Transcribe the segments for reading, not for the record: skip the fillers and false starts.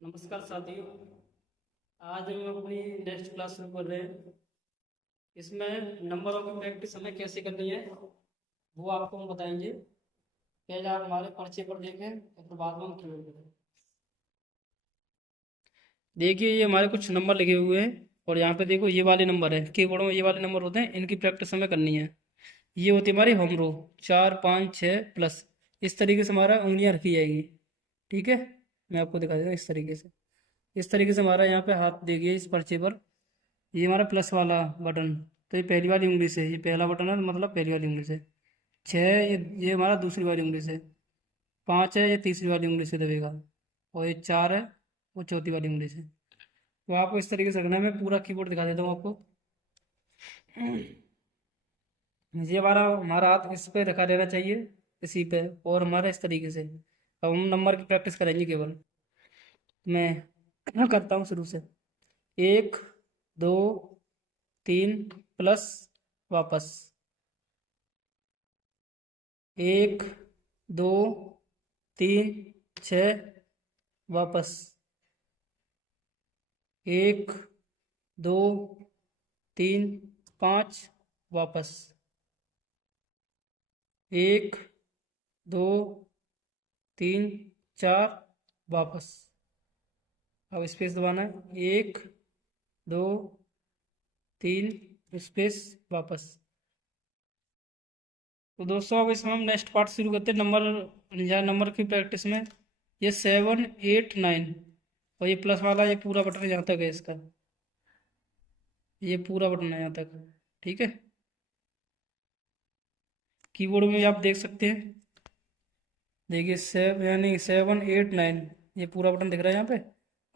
नमस्कार साथियों। आज हम अपनी नेक्स्ट क्लास शुरू कर रहे हैं। इसमें नंबरों की प्रैक्टिस हमें कैसे करनी है वो आपको हम बताएंगे। पहले आप हमारे पर्चे पर देखें और फिर बाद में हम कीबोर्ड पर देखें। देखिए ये हमारे कुछ नंबर लिखे हुए हैं और यहाँ पे देखो ये वाले नंबर है, कीबोर्ड में ये वाले नंबर होते हैं, इनकी प्रैक्टिस हमें करनी है। ये होती है हमारी होम रो, 4 5 6 प्लस। इस तरीके से हमारा उंगलियां रखी जाएगी। ठीक है, मैं आपको दिखा देता हूँ इस तरीके से हमारा यहाँ पे हाथ देखिए इस पर्चे पर। ये हमारा प्लस वाला बटन, तो ये पहली वाली उंगली से, ये पहला बटन है मतलब पहली वाली उंगली से। 6 ये हमारा दूसरी वाली उंगली से। 5 है ये तीसरी वाली उंगली से दबेगा। और ये 4 है वो चौथी वाली उंगली से। तो आपको इस तरीके से रखना है। मैं पूरा कीबोर्ड दिखा देता हूँ आपको। ये हमारा हमारा हाथ इस पे रखा रहना चाहिए, इसी पे, और हमारा इस तरीके से। अब हम नंबर की प्रैक्टिस करेंगे केवल। मैं करता हूँ शुरू से। 1 2 3 प्लस, वापस 1 2 3 6, वापस 1 2 3 5, वापस 1 2 3 4, वापस। अब स्पेस दबाना है। 1 2 3 स्पेस, वापस। तो दोस्तों अब इसमें हम नेक्स्ट पार्ट शुरू करते हैं नंबर या नंबर की प्रैक्टिस में। ये 7 8 9, और ये प्लस वाला ये पूरा बटन यहाँ तक है इसका। ये पूरा बटन है यहाँ तक। ठीक है, कीबोर्ड में भी आप देख सकते हैं। देखिए यानी 7 8 9, ये पूरा बटन दिख रहा है यहाँ पे।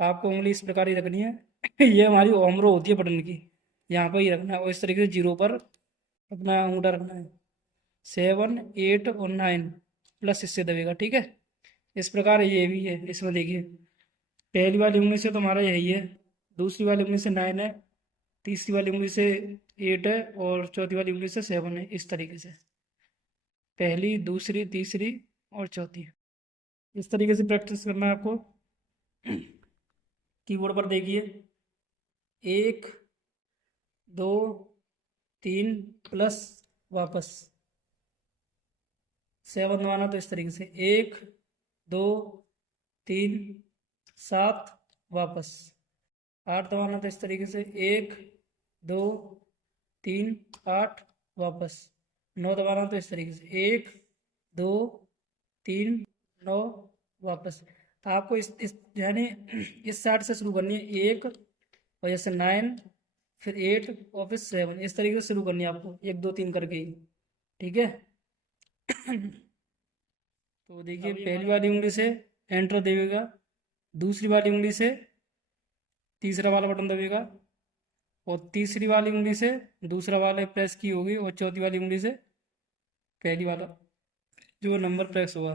आपको उंगली इस प्रकार ही रखनी है। ये हमारी ओमरो होती है बटन की, यहाँ पर ही रखना है और इस तरीके से जीरो पर अपना अंगूठा रखना है। 7 8 और 9 प्लस इससे दबेगा। ठीक है, इस प्रकार ये भी है। इसमें देखिए पहली वाली उंगली से तो हमारा यही है, दूसरी वाली उंगली से 9 है, तीसरी वाली उंगली से 8 है, और चौथी वाली उंगली से 7 है। इस तरीके से पहली दूसरी तीसरी और चौथी, इस तरीके से प्रैक्टिस करना है आपको। कीबोर्ड पर देखिए 1 2 3 प्लस, वापस 7 दबाना, तो इस तरीके से 1 2 3 7, वापस 8 दबाना, तो इस तरीके से 1 2 3 8, वापस 9 दबाना, तो इस तरीके से 1 2 3 9, वापस। आपको इस यानी इस साइड से शुरू करनी है। एक और जैसे 9, फिर 8 और फिर 7, इस तरीके से शुरू करनी है आपको, 1 2 3 करके ही। ठीक है। तो देखिए पहली वाली उंगली से एंटर देगा, दूसरी वाली उंगली से तीसरा वाला बटन दबेगा, और तीसरी वाली उंगली से दूसरा वाला प्रेस की होगी, और चौथी वाली उंगली से पहली वाला जो नंबर प्रेस हुआ।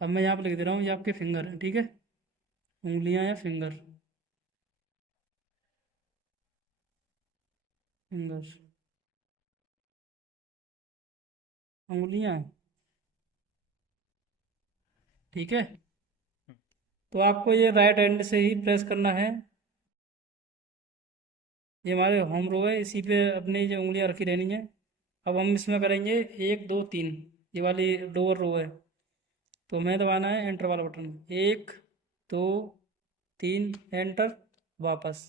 अब मैं यहाँ पर लिख दे रहा हूँ, ये आपके फिंगर हैं। ठीक है, उंगलियां या फिंगर, फिंगर, उंगलियां। ठीक है, तो आपको ये राइट हैंड से ही प्रेस करना है। ये हमारे होम रो है, इसी पे अपनी जो उंगलियां रखी रहनी है। अब हम इसमें करेंगे 1 2 3, ये वाली लोअर रो है, तो मैं दबाना है एंटर वाला बटन। 1 2 3 एंटर, वापस।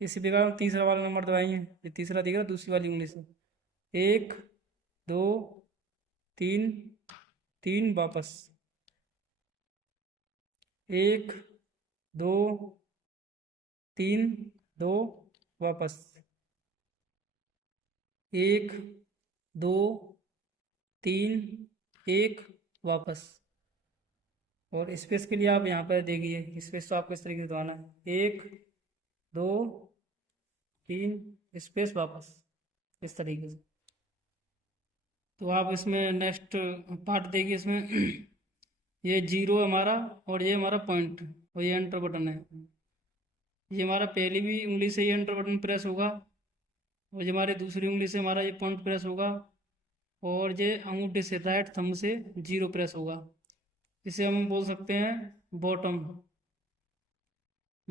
इसी प्रकार हम तीसरा वाला नंबर दबाएंगे, ये तीसरा दिख रहा है दूसरी वाली उंगली से। 1 2 3 3, वापस 1 2 3 2, वापस 1 2 3 1, वापस। और स्पेस के लिए आप यहाँ पर देखिए, स्पेस तो आपको इस तरीके से दबाना है। 1 2 3 स्पेस, वापस, इस तरीके से। तो आप इसमें नेक्स्ट पार्ट देखिए। इसमें ये जीरो हमारा, और ये हमारा पॉइंट, और ये एंटर बटन है। ये हमारा पहली भी उंगली से ये एंटर बटन प्रेस होगा, और ये हमारी दूसरी उंगली से हमारा ये पॉइंट प्रेस होगा, और ये अंगूठे से राइट थंब से जीरो प्रेस होगा। इसे हम बोल सकते हैं बॉटम।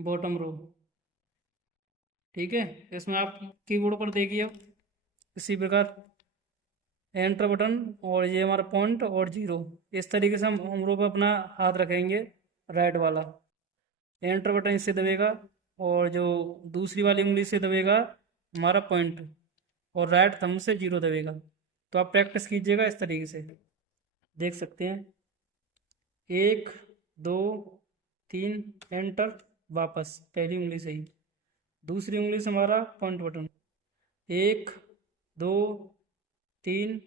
Bottom row. ठीक है, इसमें आप कीबोर्ड पर देखिए अब इसी प्रकार एंटर बटन और ये हमारा पॉइंट और जीरो, इस तरीके से हम होम रो पे अपना हाथ रखेंगे राइट वाला। एंटर बटन इससे दबेगा और जो दूसरी वाली उंगली से दबेगा हमारा पॉइंट, और राइट थंब से जीरो दबेगा। तो आप प्रैक्टिस कीजिएगा इस तरीके से, देख सकते हैं। एक, दो, तीन, एंटर, वापस पहली उंगली से ही, दूसरी उंगली से हमारा पॉइंट बटन, एक, दो, तीन,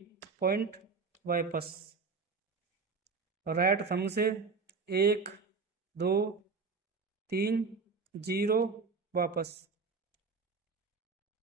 पॉइंट, वापस, राइट थंब से एक, दो, तीन, जीरो, वापस।